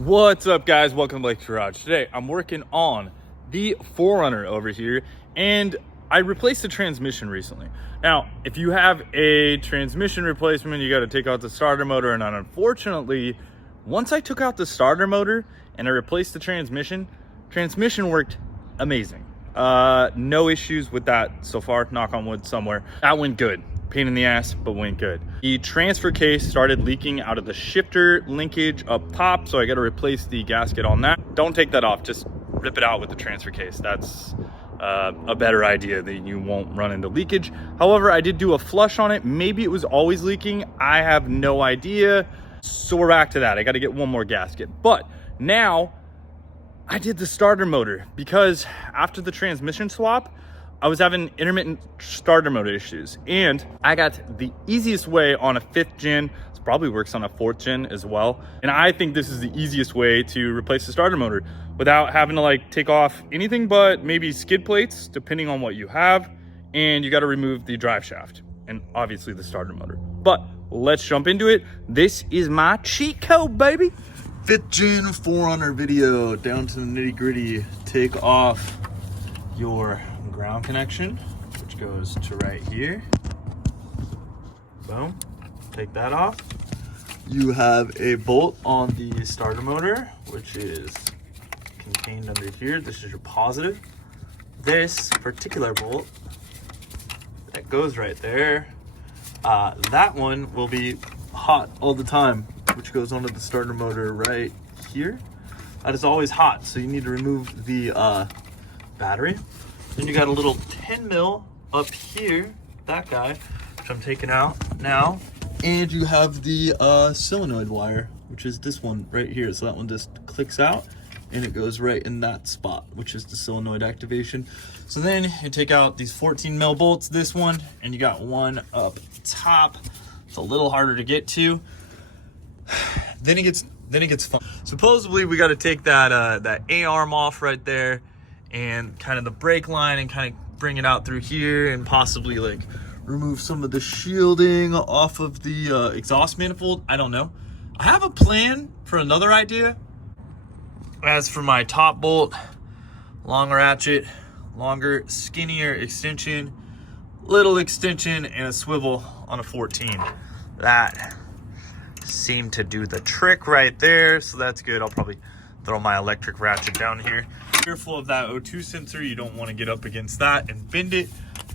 What's up, guys? Welcome to Blake's Garage. Today I'm working on the 4Runner over here, and I replaced the transmission recently. Now, if you have a transmission replacement, you got to take out the starter motor, and unfortunately, once I took out the starter motor and I replaced the transmission worked amazing. No issues with that so far, knock on wood somewhere. That went good. Pain in the ass, but went good. The transfer case started leaking out of the shifter linkage up top, so I got to replace the gasket on that. Don't take that off, just rip it out with the transfer case. That's a better idea, that you won't run into leakage. However, I did do a flush on it. Maybe it was always leaking, I have no idea. So we're back to that. I got to get one more gasket. But now I did the starter motor, because after the transmission swap, I was having intermittent starter motor issues, and I got the easiest way on a 5th gen. This probably works on a 4th gen as well. And I think this is the easiest way to replace the starter motor without having to take off anything but maybe skid plates, depending on what you have. And you got to remove the drive shaft and obviously the starter motor. But let's jump into it. This is my cheat code, baby. 5th gen 4Runner video, down to the nitty gritty. Take off your ground connection, which goes to right here. Boom. Take that off. You have a bolt on the starter motor, which is contained under here. This is your positive. This particular bolt that goes right there, that one will be hot all the time, which goes onto the starter motor right here. That is always hot, so you need to remove the battery. Then you got a little 10 mil up here, that guy, which I'm taking out now. And you have the solenoid wire, which is this one right here. So that one just clicks out and it goes right in that spot, which is the solenoid activation. So then you take out these 14 mil bolts, this one, and you got one up top. It's a little harder to get to. Then it gets fun. Supposedly we got to take that A-arm off right there, and kind of the brake line, and kind of bring it out through here, and possibly remove some of the shielding off of the exhaust manifold. I don't know. I have a plan for another idea. As for my top bolt, long ratchet, longer, skinnier extension, little extension, and a swivel on a 14. That seemed to do the trick right there, so that's good. I'll probably throw my electric ratchet down here. Careful of that O2 sensor. You don't want to get up against that and bend it,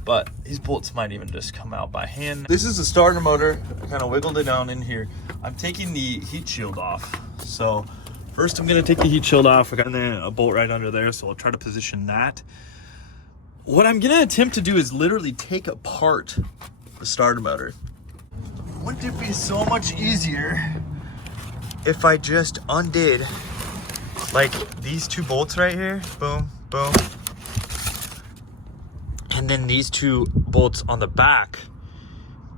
but these bolts might even just come out by hand. This is the starter motor. I kind of wiggled it down in here. I'm taking the heat shield off. So first I'm going to take the heat shield off. I got a bolt right under there, so I'll try to position that. What I'm going to attempt to do is literally take apart the starter motor. Wouldn't it be so much easier if I just undid these two bolts right here, boom, boom, and then these two bolts on the back,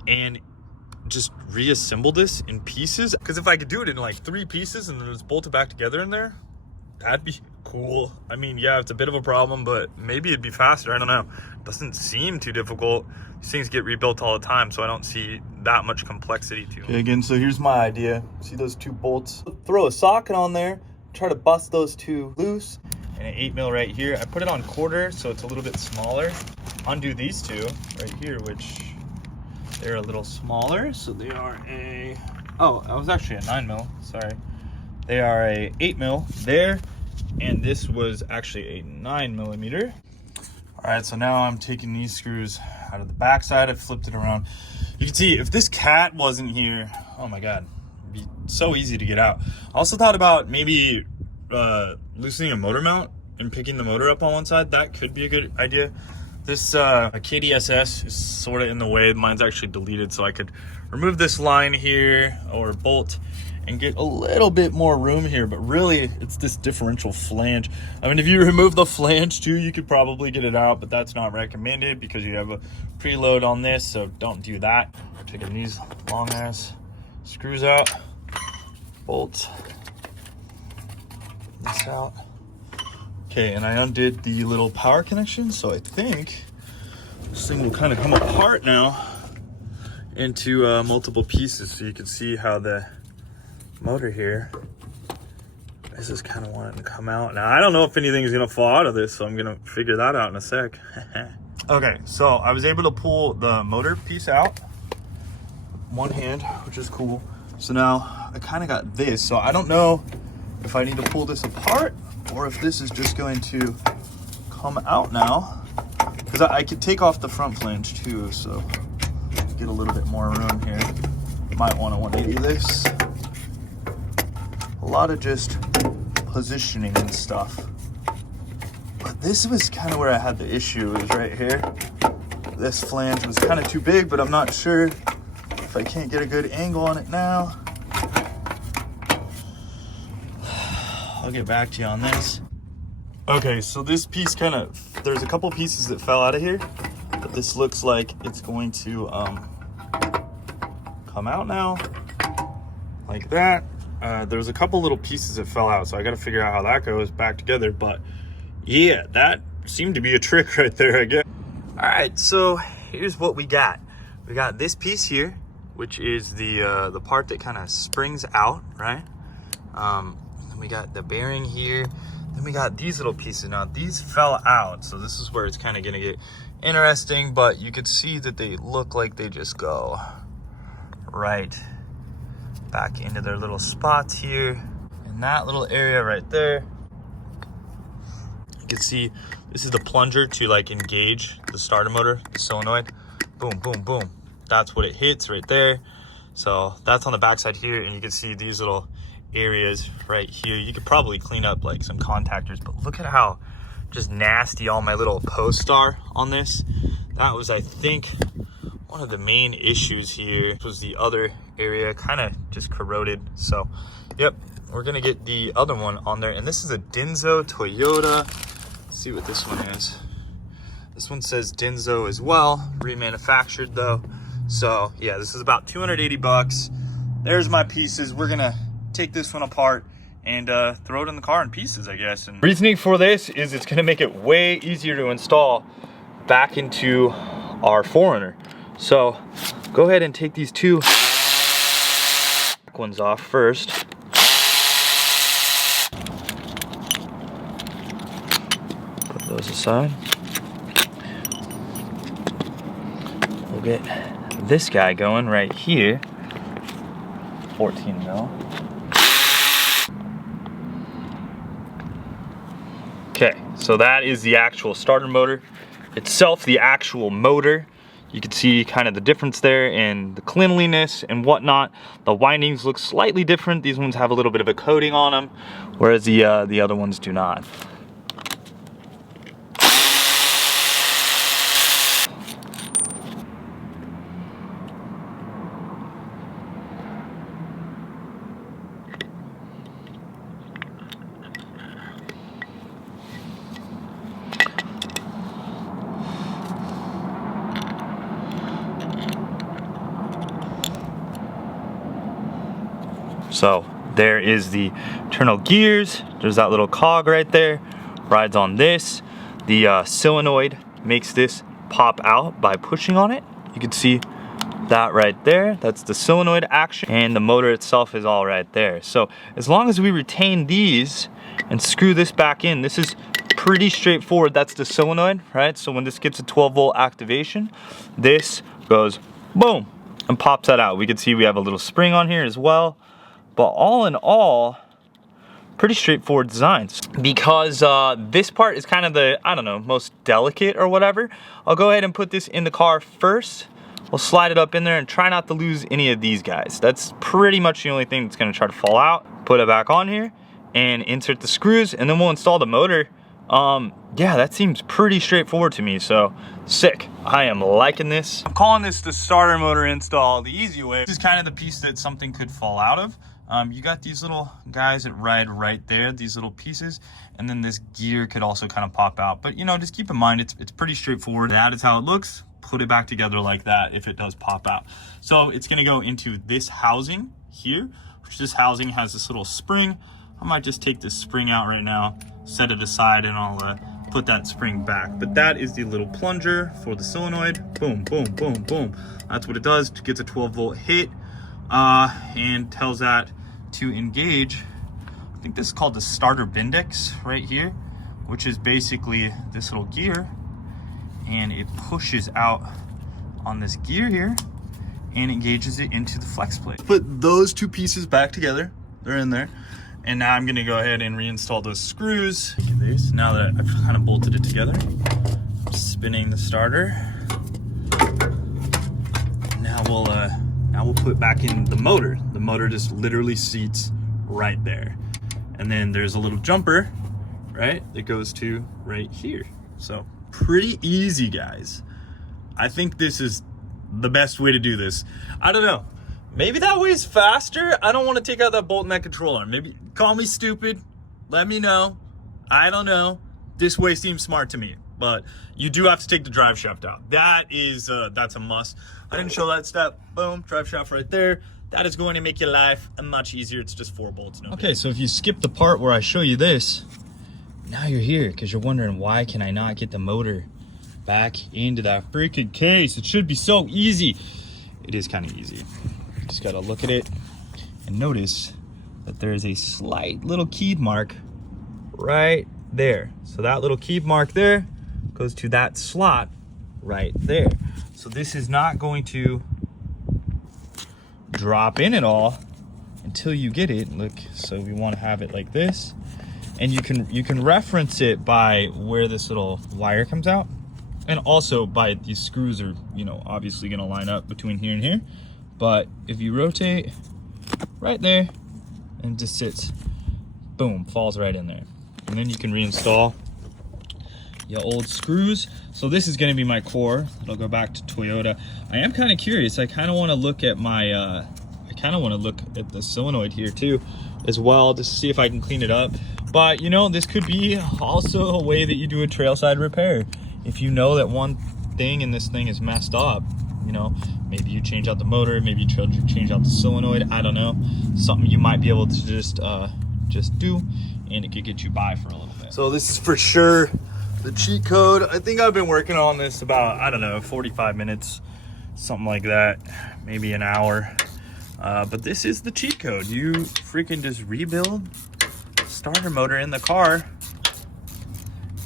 and just reassemble this in pieces? Because if I could do it in 3 pieces and then just bolt it back together in there, that'd be cool. I mean, yeah, it's a bit of a problem, but maybe it'd be faster. I don't know. Doesn't seem too difficult. These things get rebuilt all the time, so I don't see that much complexity to them. Okay, again, so here's my idea. See those 2 bolts? Throw a socket on there, try to bust those 2 loose, and an 8 mil right here. I put it on quarter, so it's a little bit smaller. Undo these 2 right here, which they're a little smaller, so they are that was actually a 9 mil, sorry. They are a 8 mil there, and this was actually a 9 millimeter. All right, so now I'm taking these screws out of the backside. I flipped it around. You can see if this cat wasn't here, oh my God, it'd be so easy to get out. I also thought about maybe loosening a motor mount and picking the motor up on one side. That could be a good idea. This KDSS is sort of in the way. Mine's actually deleted, so I could remove this line here or bolt and get a little bit more room here, but really it's this differential flange. I mean, if you remove the flange too, you could probably get it out, but that's not recommended because you have a preload on this, so don't do that. Taking these long ass screws out, bolt this out. Okay, and I undid the little power connection, so I think this thing will kind of come apart now into multiple pieces, so you can see how the motor here This is kind of wanting to come out. Now, I don't know if anything's gonna fall out of this, so I'm gonna figure that out in a sec. Okay, so I was able to pull the motor piece out one hand, which is cool. So now I kind of got this, so I don't know if I need to pull this apart or if this is just going to come out now, because I could take off the front flange too, so get a little bit more room here. Might want to 180 this. A lot of just positioning and stuff. But this was kind of where I had the issue, is right here. This flange was kind of too big, but I'm not sure if I can't get a good angle on it now. I'll get back to you on this. Okay, so this piece kind of, there's a couple pieces that fell out of here, but this looks like it's going to come out now, like that. There's a couple little pieces that fell out, so I got to figure out how that goes back together. But yeah, that seemed to be a trick right there, I guess. All right, so here's what we got. We got this piece here, which is the part that kind of springs out, right? Then we got the bearing here. Then we got these little pieces. Now these fell out, so this is where it's kind of gonna get interesting, but you could see that they look like they just go right back into their little spots here. In that little area right there, you can see this is the plunger to like engage the starter motor, the solenoid. Boom, boom, boom. That's what it hits right there. So that's on the backside here, and you can see these little areas right here. You could probably clean up like some contactors, but look at how just nasty all my little posts are on this. That was, I think, one of the main issues here. This was the other area, kind of just corroded. So yep, we're gonna get the other one on there, and this is a Denso Toyota. Let's see what this one is. This one says Denso as well, remanufactured though. So yeah, this is about 280 bucks. There's my pieces. We're gonna take this one apart and throw it in the car in pieces, I guess. And reasoning for this is it's gonna make it way easier to install back into our 4Runner. So go ahead and take these two ones off first. Put those aside. We'll get this guy going right here. 14 mil. Okay, so that is the actual starter motor itself, the actual motor. You can see kind of the difference there in the cleanliness and whatnot. The windings look slightly different. These ones have a little bit of a coating on them, whereas the other ones do not. So there is the internal gears. There's that little cog right there, rides on this. The solenoid makes this pop out by pushing on it. You can see that right there. That's the solenoid action, and the motor itself is all right there. So as long as we retain these and screw this back in, this is pretty straightforward. That's the solenoid, right? So when this gets a 12-volt activation, this goes boom and pops that out. We can see we have a little spring on here as well. But all in all, pretty straightforward designs. Because this part is kind of the, I don't know, most delicate or whatever, I'll go ahead and put this in the car first. We'll slide it up in there and try not to lose any of these guys. That's pretty much the only thing that's gonna try to fall out. Put it back on here and insert the screws, and then we'll install the motor. Yeah, that seems pretty straightforward to me, so sick. I am liking this. I'm calling this the starter motor install the easy way. This is kind of the piece that something could fall out of. You got these little guys that ride right there, these little pieces, and then this gear could also kind of pop out. But you know, just keep in mind, it's pretty straightforward. That is how it looks. Put it back together like that if it does pop out. So it's gonna go into this housing here, which this housing has this little spring. I might just take this spring out right now, set it aside, and I'll put that spring back. But that is the little plunger for the solenoid. Boom, boom, boom, boom. That's what it does. It gets a 12-volt hit and tells that to engage think this is called the starter Bendix right here, which is basically this little gear, and it pushes out on this gear here and engages it into the flex plate. Put those two pieces back together. They're in there. And now I'm gonna go ahead and reinstall those screws. Now that I've kind of bolted it together, I'm spinning the starter. Now we'll put back in the motor. The motor just literally seats right there. And then there's a little jumper, right, that goes to right here. So pretty easy, guys. I think this is the best way to do this. I don't know. Maybe that way is faster. I don't want to take out that bolt and that control arm. Maybe call me stupid. Let me know. I don't know. This way seems smart to me. But you do have to take the drive shaft out. That is, that's a must. I didn't show that step. Boom, drive shaft right there. That is going to make your life much easier. It's just 4 bolts. No okay, so if you skip the part where I show you this, now you're here because you're wondering, why can I not get the motor back into that freaking case? It should be so easy. It is kind of easy. You just got to look at it and notice that there is a slight little key mark right there. So that little key mark there goes to that slot right there. So this is not going to drop in at all until you get it. Look, so we want to have it like this, and you can reference it by where this little wire comes out, and also by these screws are, you know, obviously going to line up between here and here. But if you rotate right there and just sits, boom, falls right in there. And then you can reinstall your old screws. So this is going to be my core. It'll go back to Toyota. I am kind of curious. I kind of want to look at my the solenoid here too as well, just to see if I can clean it up. But you know, this could be also a way that you do a trailside repair. If you know that one thing in this thing is messed up, you know, maybe you change out the motor, maybe you change out the solenoid, I don't know. Something you might be able to just do, and it could get you by for a little bit. So this is for sure the cheat code. I think I've been working on this about, I don't know, 45 minutes, something like that, maybe an hour. But this is the cheat code. You freaking just rebuild starter motor in the car,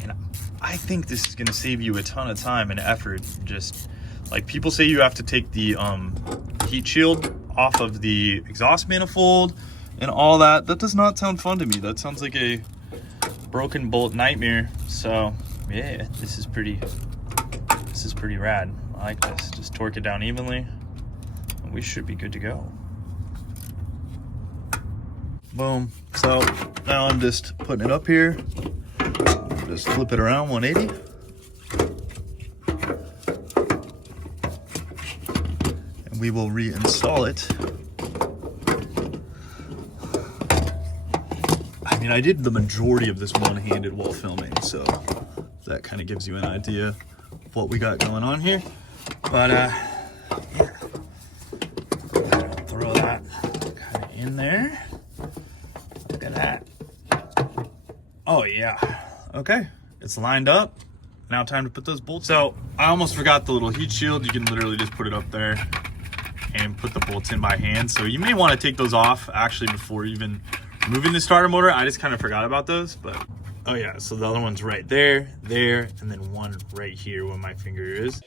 and I think this is gonna save you a ton of time and effort. Just like people say, you have to take the heat shield off of the exhaust manifold and all that. That does not sound fun to me. That sounds like a broken bolt nightmare. So yeah, this is pretty rad. I like this. Just torque it down evenly and we should be good to go. Boom. So now I'm just putting it up here. Just flip it around 180. And we will reinstall it. I mean, I did the majority of this one-handed while filming, so that kind of gives you an idea of what we got going on here. But yeah, throw that kind of in there. Look at that. Oh yeah. Okay, it's lined up. Now time to put those bolts. So I almost forgot the little heat shield. You can literally just put it up there and put the bolts in by hand. So you may want to take those off actually before even moving the starter motor. I just kind of forgot about those, but oh yeah, so the other one's right there, and then one right here where my finger is.